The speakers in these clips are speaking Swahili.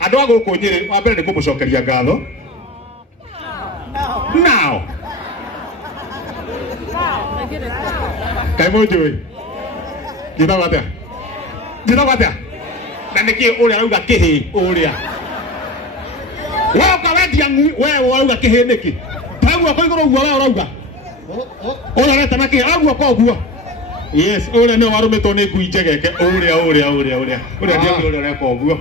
Andũ agũkũ Nyĩrĩ wa mbere nĩ kũmũcokeria ngatho. Now. Kaimo njũĩ. Njĩtagwo atĩa? Njĩtagwo atĩa? Na nĩkĩ ũrĩa arauga kĩhĩ ũrĩa? Wewe ukawendia ngui, wewe urauga kĩhĩ nĩkĩ? Taguo kwa igũrũ ũguo wewe urauga. Ũrĩa reta na kĩhĩ, aguo kwa ũguo. Yes, ũrĩa nĩ warũmĩtwo nĩ ngui njegeke, ũrĩa ndio ũrĩa reka ũguo.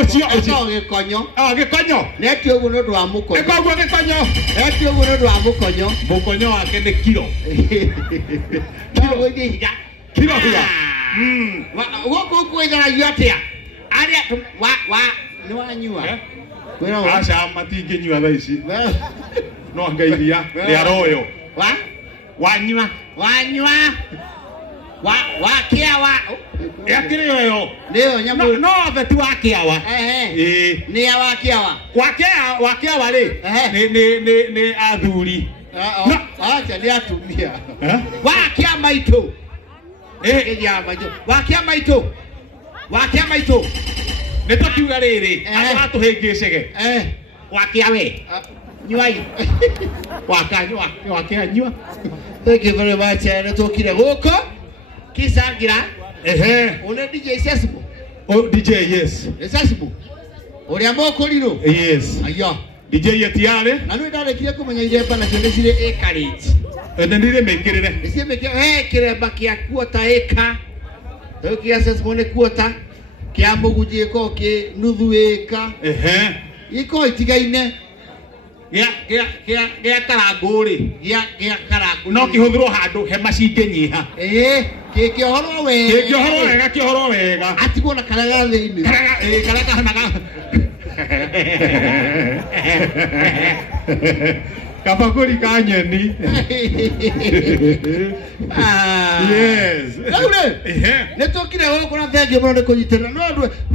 Ũcio gĩkonyo. Gĩkonyo. Neti ũguo nĩ ũndũ wa mũkonyo. Eka ũguo gĩkonyo. Neti ũguo nĩ ũndũ wa mũkonyo. Mũkonyo wake nĩ kilo. Kilo higa. Kilo higa. Gũkũ kwĩgaragia atĩa? Arĩa nĩ wanyua. Aca matingĩnyua thaa ici. No ngairia rĩa royo. Wanyua. Wakĩawa. Yakĩrĩ yo. Nĩyo nyamũ. No beti wakĩawa. Nĩ ya wakĩawa. Wakĩawa rĩ. Nĩ athuri. Acha nĩ atumia. Wakĩama itu. Wakĩama itu. Nĩ tũkiuga rĩrĩ. Andũ atũhĩngĩcege. Wakĩawe. Nyuai. Wakĩanyua. Thank you very much. Nĩ tũkire gũkũ. Kisangira. One DJ Sesimo. Oh, DJ, yes. Sesimo. Ũrĩa mũkũrirũ. Yes. Ayo. DJ yetiare. Na nĩ ndarekire kũmenya iremba nacio nĩ cirĩ acreage. Nĩ ndire mekĩrĩre. Nĩ ciemekire kĩremba kĩa quarter acre. Tũkia Sesimo nĩ quarter. Kĩa mũgunjĩ ko kĩ nuthu acre. Iko itigaine. Gĩa karangũ rĩ. Gĩa karangũ. No kĩhũthĩrwo handũ hema cingĩnyiha. Kĩohorwo wega. Kĩohorwo wega. Atigwo na karega thĩinĩ. Karega kahanaga. Kabakũri ka nyeni. Yes. Nĩ tũkire gũkũ na thengiũ mũno nĩ kũnyitĩrĩra. No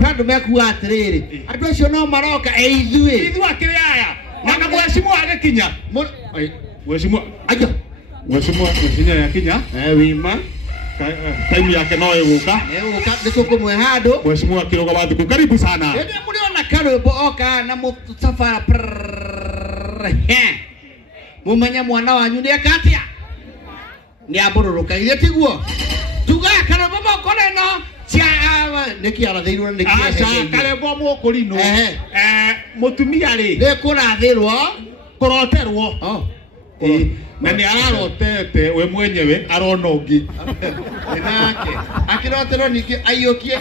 andũ mekuga atĩrĩrĩ. Andũ acio no maroka ithuĩ. Ithuĩ akĩrĩ aya. Na mheshimiwa agĩkinya. Mheshimiwa yakinya. Wima. Time yake no ĩgũka. Nĩ tũkũmwe handũ. Mheshimiwa Kĩrũga wa Thuku, karibu sana. Nĩ mũrĩona karwĩmbo oka na mũsafara. Mũmenye mwana wanyu nĩ eka atĩa? Nĩ ambũrũrũkagire tiguo. Tuga karwĩmbo mokoreno. Nĩkĩ arathĩirwo na nĩkĩ. Aca karwĩmbo mũkũrinũ. Mũtumia rĩ. Nĩ kũrathĩrwo. Kũroterwo. Na nĩ ararotete we mwenyewe arona ũngĩ. Nake akĩroterwo ningĩ aiyũkie.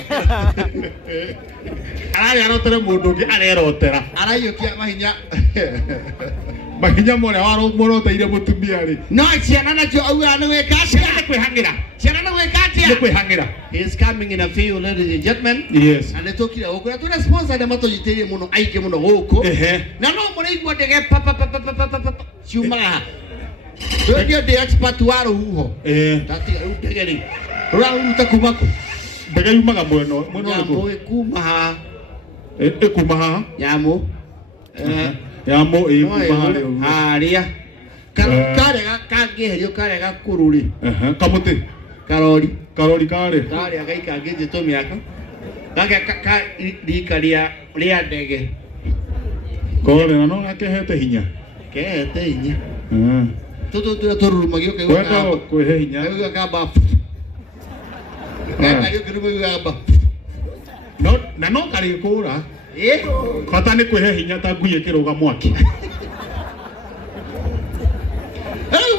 Arotere mũndũ ũngĩ arerotera. Araiyũkia mahinya mora moroteire mũtumia rĩ. No ciana nacio auga nĩ gwĩka atĩa? Nĩ kwĩhang'ĩra. Ciana nĩ gwĩka atĩa? Nĩ kwĩhang'ĩra. He is coming in a few, ladies and gentlemen. Yes. Na nĩ tũkire gũkũ na twĩna sponsor nĩ matũnyitĩrĩire mũno aingĩ mũno gũkũ. Na no mũraigua ndege ciumaga. Ndio the expert wa rũhuho. Tati ndege rĩ. Rũraruta kuma kũ? Ndege yumaga mwena ũrĩkũ? Kuma haha. Kuma haha? Nyamũ. Nyamũ kuma harĩa. Karega kangĩherio karega kũrũ rĩ. Kamũtĩ. Karori karĩ. Karĩa gaikangĩte tũmĩaka. Gaka rika rĩa ndege. Korera no gakehete hinya. Kehete hinya. Tũrurumagio kĩgũka kwĩhe hinya. Kĩgũka kamba. No karĩ kũra. Bata nĩ kwĩhe hinya ta ngui ĩkĩrũga mwaki.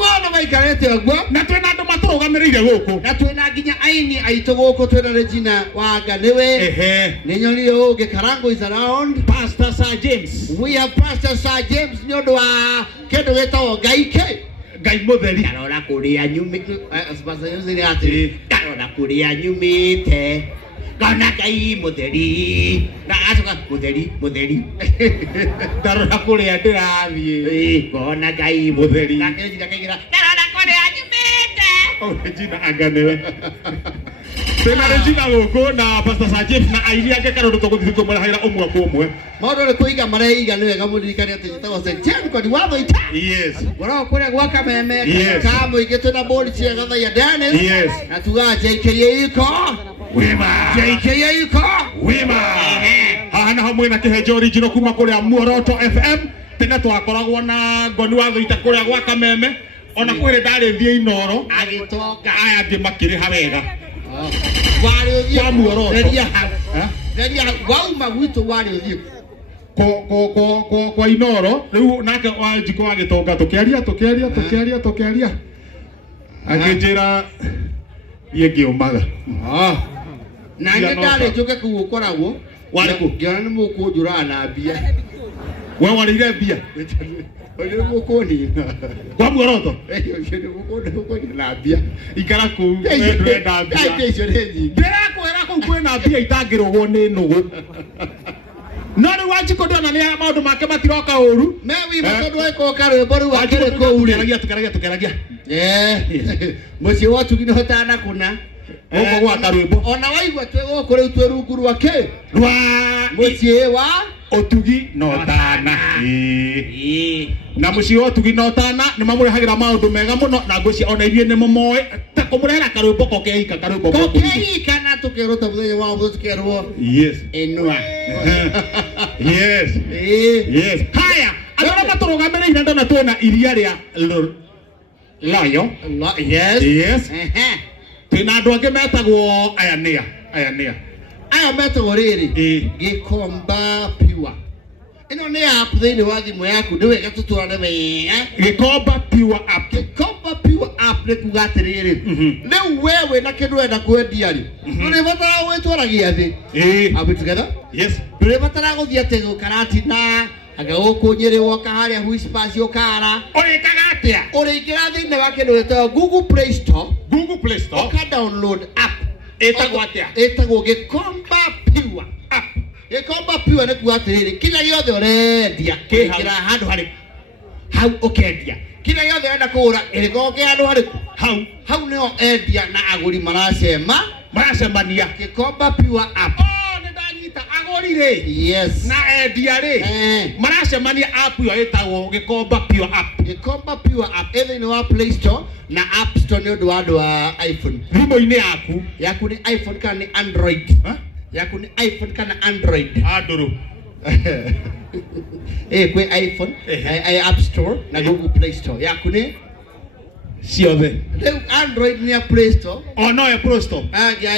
Wana maikarete ũguo. Na twĩna andũ matũrũgamĩrĩire gũkũ. Na twĩna nginya aini aitũ gũkũ twĩna Regina Wanga nĩwe. Nĩ nyonire ũngĩ Karango is around. Pastor Sir James. We have Pastor Sir James nĩ ũndũ wa kĩndũ gĩtagwo Ngai mũtheri. Karora kũrĩa nyumĩte. Pastor James nĩ atĩ. Karora kũrĩa nyumĩte. Ngona Ngai mũtheri. Na acoka mũtheri. Karora kũrĩa ndĩrathiĩ. Ngona Ngai mũtheri. Na kĩnjira kĩgira. Karora kũrĩa nyumĩte. Regina anganewe. Twĩna Regina gũkũ na Pastor Sir James na aini ake karũndũ tũgũthiĩ tũmũrahĩra ũmwe kwa ũmwe. Maũndũ nĩ kũiga mareiga nĩ wega mũririkane atĩ njĩtagwo St. James kwa watho ita. Yes. Ngoragwo kũrĩa gwa Kameme ka mũingĩ twĩna bodi cia Gathaia Dennis. Yes. Na tuga JKA iko. Wima. JKA iko. Wima. hamwe na Kihenjo original kuma kuria Muoroto FM tena twakoragwo na ngoni wa thuita kuria gwa Kameme ona kwire ndari thie Inoro agitoka aya ngi makiri havega wari uthie kwa Muoroto theria wauma gwito wari uthie kwa Inoro riu nake wa Njiko wa Gitonga tukiaria akinjira yegi umaga na ngedare njoke kugukoragwo wari ku ngiona ni mukunjura na mbia we warire mbia ole mukoni kwa Muoroto ni mukoni na mbia ikara ku ndenda mbia ndirakwira ku kwina mbia itangirogwo ni nugu no ni Wanjiko ndona ni maundu make matiroka uru me wi matondu eko karwimbo ru wakire ko uri tukeragia muci watu gino hotana kuna goko gwa karwimbo ona waigwa twego kuri twe rungu rwake rwa muci wa otugi notana na muci otugi notana ni mamurihagira maundu mega muno na ngwici ona irie ni mumoe ta kumurehera karwimbo kokeika karwimbo kokeika na tukiruta muthenya wa muthu tukerwo yes enwa yes haya agora maturugamire ina ndona twena iria ria loyo yes twina andu angi metagwo ayania aya metagwo riri Gikomba Pure ino ni app thiini wa thimu yaku ni wega tutwarane wega Gikomba Pure app Gikomba Pure app ni kuga atiriri riu wewe na kindu wenda kwendia ri ni batara gwitwaragia thi are we together yes ni batara guthia te gukaratina aga ukunyire woka haria Whispers yokara urikaga atia urigira thiini wa kindu wetagwo Google Play Store uka download app etagwo atia etagwo Gikomba Pure app Gikomba Pure ni kuga atiriri kinya giothe urendia kingira handu hari hau ukendia kinya giothe urenda kugura irigoge handu hari hau nio endia na aguri maracemania Gikomba Pure app ni ndanyita agurire yes na endia ri maracemania app yo etagwo Gikomba Pure app Gikomba Pure app ethini wa Play Store na App Store ni undu wa andu wa iPhone thimũ-inĩ yaku ni iPhone kana ni Android yaku ni iPhone kana Android anduru kwe iPhone App Store na Google Play Store yaku ni ciothe Android ni Play Store no ya Play Store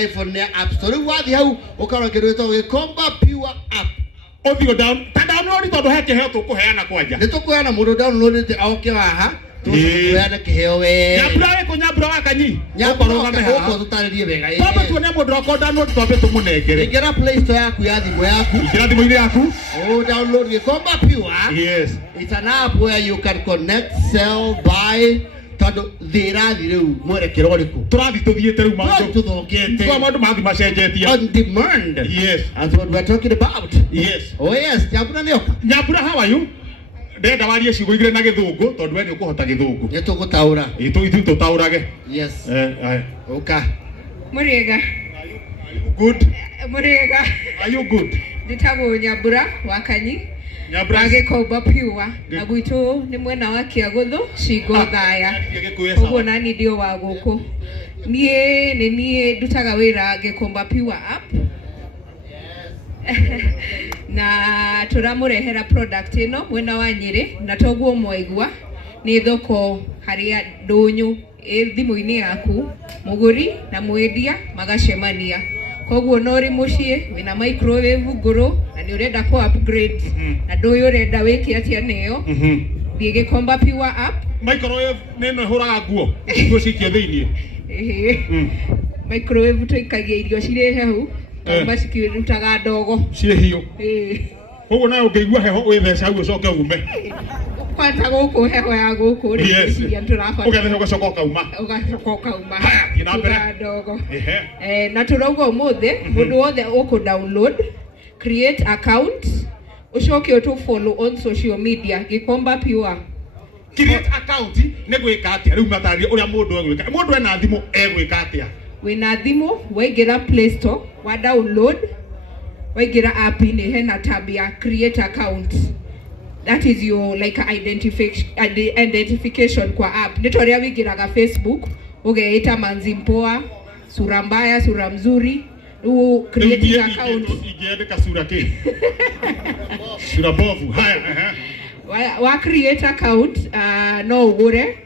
iPhone ni App Store riu wathi hau ukaro kindu gitagwo Gikomba Pure app uthio download tondu he kiheo tukuheana kwanja ni tukuheana mundu download oke waha tukuheana kiheo we nyambura wa kanyi uko tutaririe wega baba tuone mundu wako download twambe tumunengere ingira Play Store yaku ya thimu yaku ingira thimu-inĩ yaku download Gikomba Pure yes it's an app where you can connect sell buy tondu thirathi riu mwerekero riku turathi tuthiete riu maundu tuthongete kwa maundu mathi macenjetie on demand yes that's what we're talking about yes yes nyambura nioka nyambura how are you ndenda warie ciugo igire na githungu tondu we ni ukuhota githungu ni tugutaura itu tutaurage yes okay Muriega good Muriega are you good nditagwo Nyambura wa Kanyi Nyambura Gikomba Pure na gwitu ni mwena wa Kiaguthu Shingo Thaya uguo nani ndio wa guku nie ndutaga wira Gikomba Pure app na turamurehera product ino mwena wa Nyeri na toguo mwaigua ni thoko haria ndunyu thimu-ini yaku muguri na mwendia magacemania koguo nori mucie wina microwave nguru na ni urenda ku upgrade na nduyu urenda wiki atia neyo thie Gikomba Pure app microwave neno huraga nguo cikio thiini microwave tuikagia irio cire hehu kama cikirutaga ndogo ciĩ hiũ koguo nawe ũngĩigua heho wĩthece hau ũcoke ume kwata guku heho ya guku rĩciria turabata ũgethe ũgacoka ũkauma haya thiĩ na mbere ndogo na turauga ũmũthĩ mũndũ wothe ũkũ download create account ucoke utu follow on social media Gikomba Pure create account nĩ gwĩka atĩa rĩu matarĩrie ũrĩa mũndũ egwĩka mũndũ ena thimũ egwĩka atĩa wina thimũ waingira Play Store wa download waingira app ini hena tab ya create account that is your like identification kwa app nitoria wingiraga Facebook ugeita Manzi Mpoa sura mbaya sura mzuri create account. Ingeandika sura ke. Sura bovu. Haya. Wa create account no ugure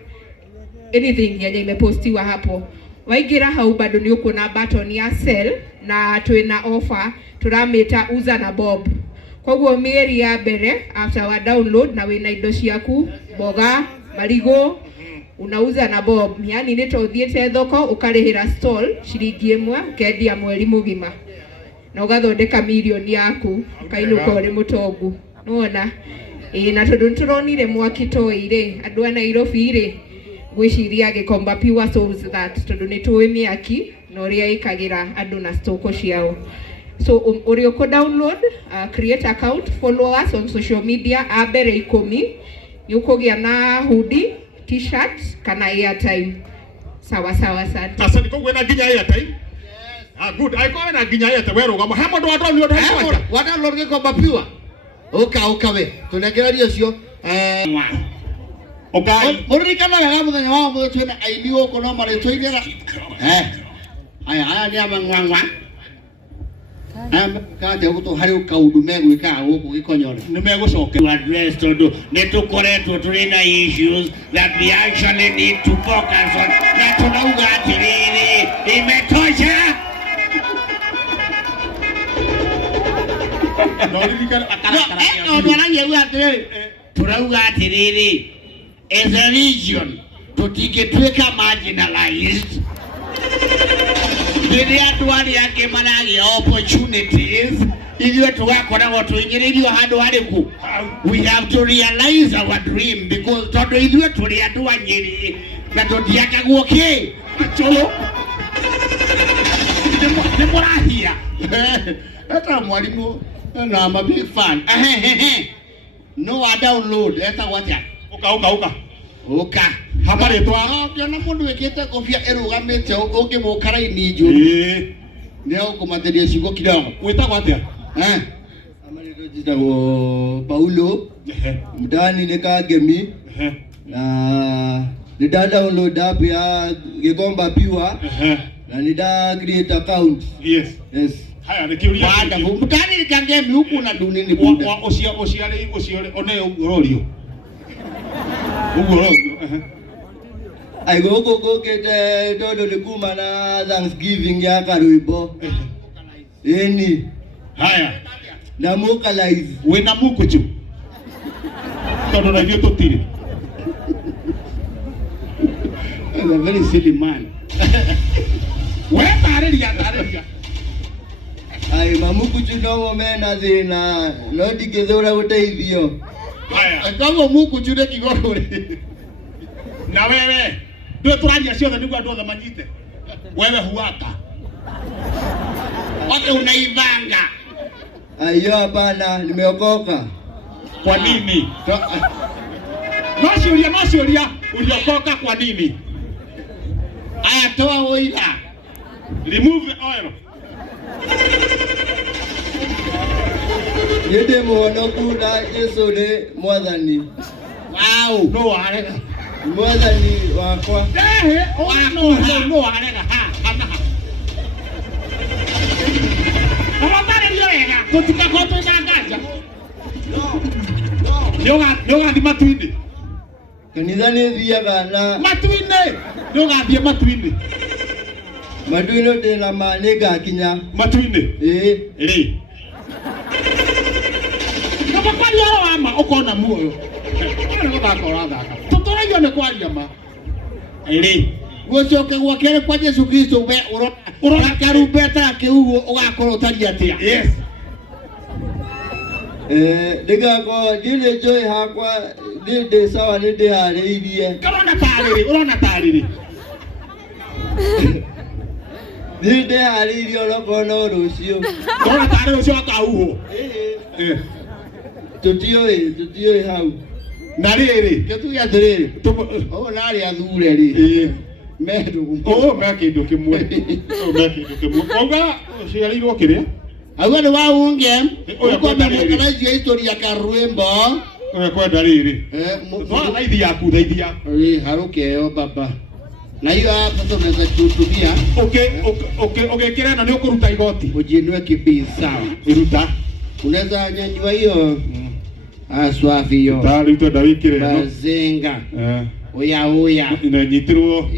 anything yenye imepostiwa hapo. Waigira hau bado ni uko na button ya sell na twina offer turameta uza na bob. Koguo mieri ya mbere after wa download na wina indo ciaku boga marigo unauza na bob, yani nito uthiete thoko ukarihira stall shiringi 1 ukendia mweri mugima na ugathondeka milioni yaku ukainuka uri mutongu. Nona na tondu turonire mwakitoire andu a Nairobi ri gwiciria gikomba pure souls that tondu ni tuwi miaki na uria ikagira andu na stoko ciao. So uri uko download create account, follow us on social media abere 10 ni ukugia na hoodie, t-shirt kana airtime. Sawa sana. Asante kwa kwenda ginya airtime. Good. I go na ginya airtime wero gamo. Hamo ndo watu ndio hapo. Wada lorge kwa piwa. Oka we. Tunekera dio cio. Okay. Muri kana ya muthenya wa mutwe twina ID woko no mare twigira. Aya ni amangwangwa. Kati guto hari ukaudu megwika guku gikonyore ni megucoke address tondu nitukoretwo turi na issues that we actually need to focus on. Na tunauga atiriri imetosha. Tunauga atiriri as a region tutingetwika marginalized. Did ya duari yake managi opportunities ili tugakoragwo tuinyirirwo handu hariku. We have to realize our dream because tondu ithuĩ turi andu a Nyeri na tutiakagwo ki cholo ni murahia eta mwalimu na I'm a big fan. No I download eta wacha Oka habari twa na mundu wekete kofia erugamite ukimukaraini nju ni ukumatheria cigo kidogo wetagwo atia amarito jitagwo Paulo mdani ni Kangemi na ni download app ya Gikomba Pure na ni create account. Yes haya nikiulia baada mdani ni Kangemi huku na dunini buda ociare one urorio Aigo kete todo likuma na Thanksgiving ya Karuibo. Eni. Haya. Na mukalize. We na mukuchu. Todo na vyoto tiri. I'm a very silly man. We tareria. Ai mamukuchu no mena thina no digithura guteithio. Haya. Kama mukuchu ne kigorore. Na wewe ndio turaria ciothe niguo andu othe manyite wewe huaka wote unaivanga. Ayo hapana nimeokoka. Kwa nini? No ciuria uliokoka kwa nini? Aya toa oila. Remove the oil. Yede muhonoku na Yesu ni mwathani. Wow, no arega. Mwathani wakwa. No arega hana. Awatare lyoega, tutikakoto nganja. Nyoga di matuini. Kanitha ni thiaga na matuini. Nyoga thie matuini. Matuini ndina maniga kinya. Matuini. Ri. Kama kwa leo ama ukona muoyo. Tutorayo ne kwa nyama. Ri. Gucoke gwakere kwa Yesu Kristo we urona karubeta kiugo ugakorwo utari atia. Yes. Digako dile joy hakwa dide sawa nide haririe. Urona tariri. Dide haririe orokono rucio. Urona tariri rucio akauho. Tutio hau. Na riri, ketu ya riri. Nari athure ri. Medu. Mekindu kimwe. Oga ciarirwo kiria? Agora wa unge. Ukwenda mukaraji historia karwembo. Kwenda riri. Thaithi yaku. Haruke yo baba. Na hiyo hapa sasa unaweza kutumia. Okay, kile na ndio kuruta igoti. Ujinue kibii sawa. Iruta. Unaweza nyanyua hiyo. Swafi hiyo. Tari to dawikire no. Bazinga. Oya. Ina nyitirwo.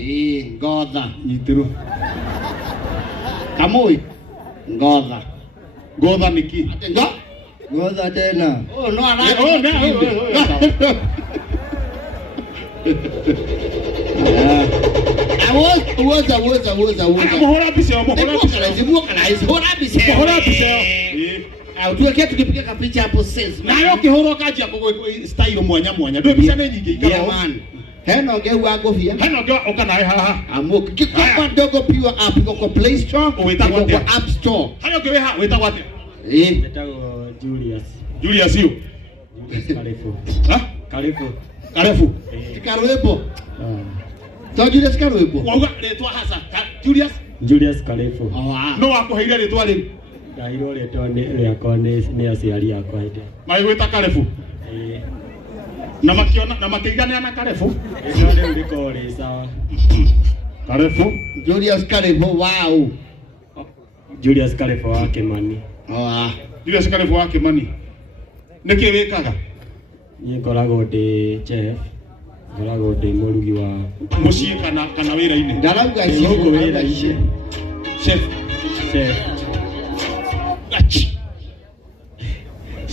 Ngodha. Nyitirwo. Kamui. Ngodha. Ngodha niki. Ngodha tena. No ana. Woza. Mohora biseo. Tuweke tukipiga kapicha hapo sasa. Na yo kihoro kaji hapo style mwanya. Ndio picha ne nyingi ikao. Yeah man. Heno gewa gofia. Heno gewa okanae haha. Amuka kikopa dogo piwa app kwa Play Store, kwa App Store. Hayo gewe ha weta wate. Netago Julius you. Karifu. Karifu. Karuepo. So Julius Karuepo. Wauga letwa hasa. Julius Karifu. No wako haire letwa le. Ndairo letwa le akone ni aciari yakwa ite. Mai weta Karifu. Na makiona na makigania na Karifu. Ndio ndiko le sawa. Karifu. Julius Karifu wow. Julius Karifu wake mani. Julius Karifu wake mani. Niki wekaga. Ni ngoragwo ndi chef. Ngoragwo ndi murugi wa muciĩ kana wĩra-inĩ. Ndarauga ciĩko wĩra-inĩ.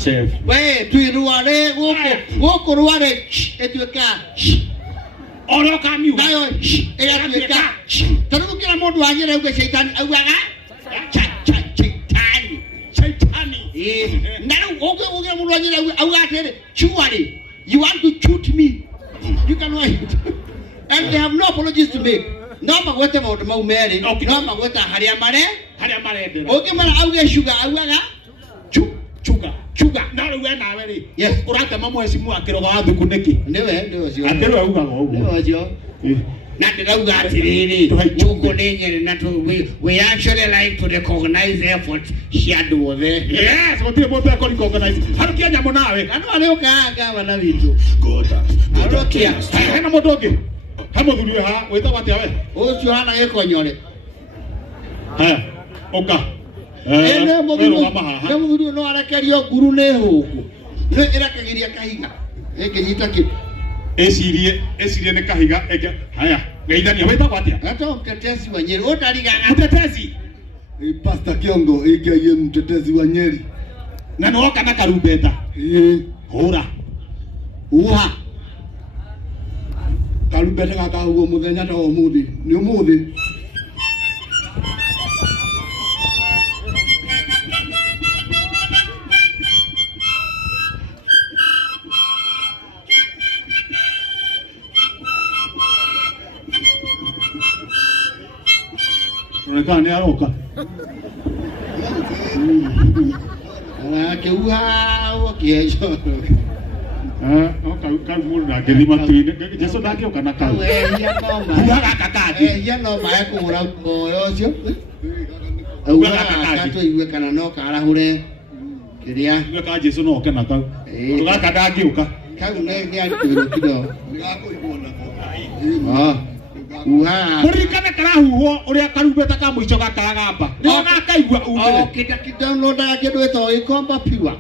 Chef. We tuiruare gũkũ ruare etuĩka oro kamiuga nayo ĩgatuĩka tarĩu kila mũndũ wanyĩra auga shaitani augaga shaitani na rĩu ũgĩa mũndũ wanyĩra auga atĩrĩ surely you want to shoot me you can wait and they have no apologies to make. No magwete maũndũ mau merĩ no magweta harĩa marendera ũngĩmara auge sugar augaga chuga na rĩu nawe rĩ yes ũratema mwecimu akĩroga wa thuku nĩkĩ nĩwe cio atĩrĩ augaga ũguo nĩwe cio na ndĩrauga atĩrĩrĩ gũkũ nĩ Nyeri na we actually like to recognize efforts cia andũ othe. Yes gũtirĩ mũndũ ekũrecognize harukia nyamũ nawe andũ arĩa ũkaga gavana witũ harukia hena mũndũ ũngĩ ha mũthuri we ha wĩtagwo atĩa we ũcio hana gĩkonyore ũka mũthuri no arekerio nguru nĩ hũngũ nĩ ĩrekagĩria kahiga ĩngĩnyita kĩ ecirie nĩ kahiga haya geithania wĩtagwo atĩa hata mtetezi wa Nyeri ũtarigaga mtetezi Pastor Kiongo aka mtetezi wa Nyeri na nĩwoka na karumbeta hũra uha karumbeta gaka huo mũthenya ta ũmũthĩ nĩ ũmũthĩ Onekana nĩ aroka. Akiuha okiejo. Oka mũndũ ndangĩthima tũi. Jesu ndangĩũka na kau. Ugaga kakaki. Ya no mae kũgũra moyo ũcio. Ugaga kakaki iwe kana no karahure. Kĩrĩa. Ugaga Jesu no oke na kau. Ugaga ndangĩũka. Kau nĩ akĩrwo kido. Mũririkane karahuhwo ũrĩa karumbeta ka mũico gakagamba. Nĩo gakaigua umĩre. Kita-downloada kĩndũ gĩtagwo Gĩkomba Pure.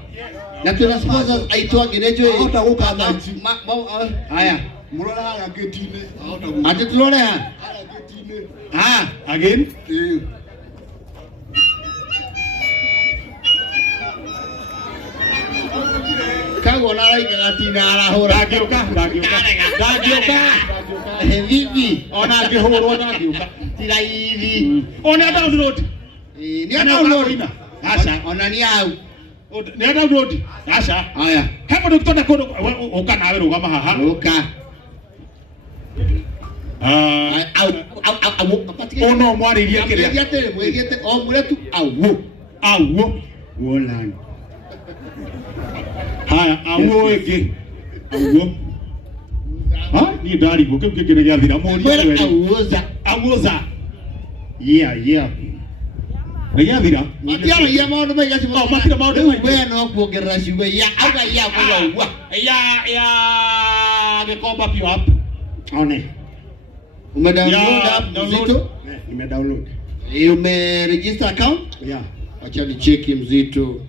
Na twĩna sponsors aitũ angĩ nĩnjũĩ. Ahota gũkanda ici. Haya. Mũrore harĩa gĩti-inĩ. Ahota gũkanda. Atĩ tũrore ha? Harĩa gĩti-inĩ. Again? Kau ona araikaga tina arahũra. Ndangĩũka. Vivi. Ona angĩhũrwo ndangĩũka. Tiraithi. Ona download. Nĩ download. Aca. Ona nĩ hau. Nĩ download. Aca. Haya. He mũndũ tũtona kũndũ ũka nawe rũgama haha. Ũka. Ono mwarĩria kĩrĩa. Atĩrĩ mwĩgĩte o mũre tu awũ. Woland. Haya, awũ ĩngĩ. Awũ. Niĩ ndarigwo kĩu kĩngĩ nĩ gĩathira mũũria. Awũza. Yeah. Nĩ gĩathira. Matiaragia maũndũ maigaci. Matira maũndũ rĩu we no kuongerera ciugo ya auga ya kũgwa. Ya Gĩkomba Pure. One. Umedownload app Mzito? Nimedownload. Umeregister account? Yeah. Acha ni cheki Mzito.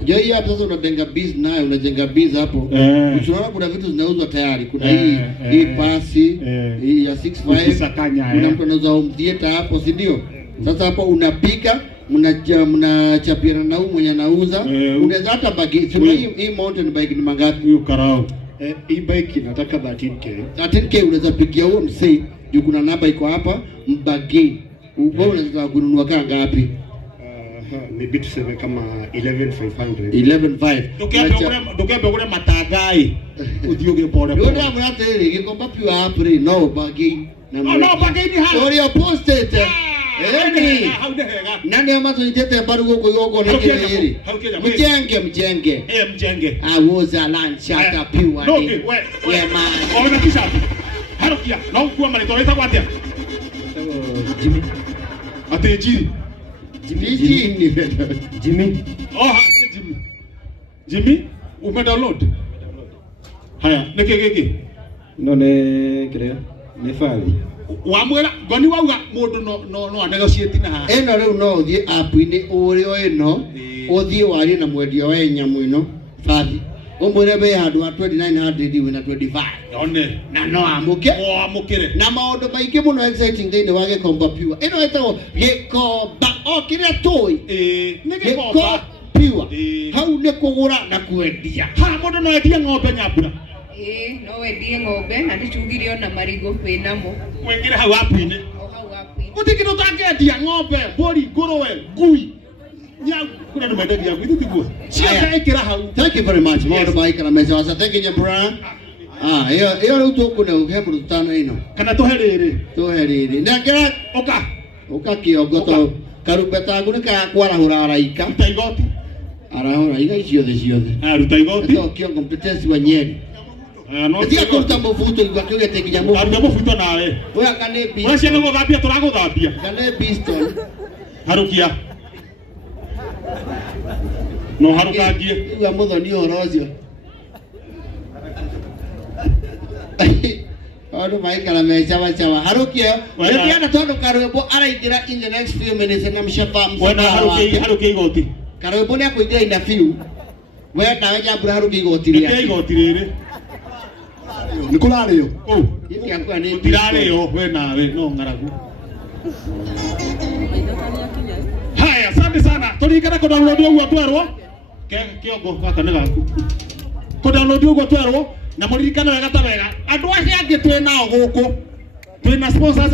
Unajua hii hapa sasa unajenga biz nayo, unajenga biz hapo. Unaona kuna vitu zinauzwa tayari. Kuna hii pasi, hii ya 65. Kuna mtu anauza home theater hapo, si ndio? Sasa hapo unapika, mnachapiana na huyu mwenye anauza. Unaweza hata bagi. Sema hii mountain bike ni mangapi? Hiyo karao. Hii bike inataka 13k. 13k unaweza pigia huo msee. Juu kuna namba iko hapa, mbagi. Wewe unaweza kununua kama ngapi? Maybe tuseme kama 11,500. 11,500. Ndukiambia kule matagai. Udioge pole pole. Ndio hapo hata ile ikikomba pia apre no bagi. No bagi ni ha. Story posted. Nani amazo nitete baru goko yoko ni kile. Mjenge. Mjenge. Awoza lunch hata piwa ni. Yeah man. Ona kisha. Harukia. Na ukua mali toita kwatia. Jimmy. Ate Jimmy. Jimmy. Jimmy. Jimmy, umedownload? Haya, niki. No ne kire. Ni fali. Wamwera, goni wauga mundu no negotiate na ha. Eno reu no uthie app ini urio eno, uthie warie na mwendia wa nyamu ino, fali. Umwire be handu wa 2900 wina 25. One. Na no amuke. Amukire. Na maundu maingi muno exciting thini wa Gikomba Pure. Ino etagwo Gikomba. Kire toy. Ni Gikomba Pure. Hau ni kugura na kwendia. Ha mundu no endia ng'ombe nyambura. No wendie ng'ombe na nĩtugire ona marigũ wĩnamo. Wengire hau app-inĩ. Hau app-inĩ. Gũtikĩndũ ũtangĩendia ng'ombe, mbũri, ngũrũwe, ngui. Nyau, kuna andũ mendagia ngui tiguo. Ciothe ĩkĩra hau. Thank you very much. Maũndũ maikara meza wasa. Thank you Nyambura. Iyo rĩu tũkũne ũhe mũndũ tano ĩno. Kana tũhe rĩrĩ. Tũhe rĩrĩ. Nengera ũka kĩongo to karumbeta ngũ nĩ kwarahũra araika. Ruta igoti. Arahũra iga ciothe. Ruta igoti. Ito kĩongo mtetezi wa Nyeri. Ndio kuruta mvuto igwa kile tekinya mvuto. Ndio mvuto nawe. Wewe kane bi. Wewe sio ngũthambia tũragũthambia. Kane Biston. Harukia. No harukangie. Igwa muthoni orocio. Ado maikala mechawa chawa. Harukia. Wewe ana tondu karwebo araingira in the next few minutes na mshafamu. Wewe harukia igoti. Karwebo ni akuingira in a few. Wewe dawe Nyambura harukia igoti ria. Ndio igoti rĩrĩ. Nikulale Yiki akwa ni tirare we nawe no ngaragu. Haya, asante sana. Tulikana ku download uguo twerwo. Kiongo gaka nĩ gaku. Ku download uguo twerwo na muririkana wega ta wega. Andũ acio angĩ twĩ nao gũkũ. Twĩ na sponsors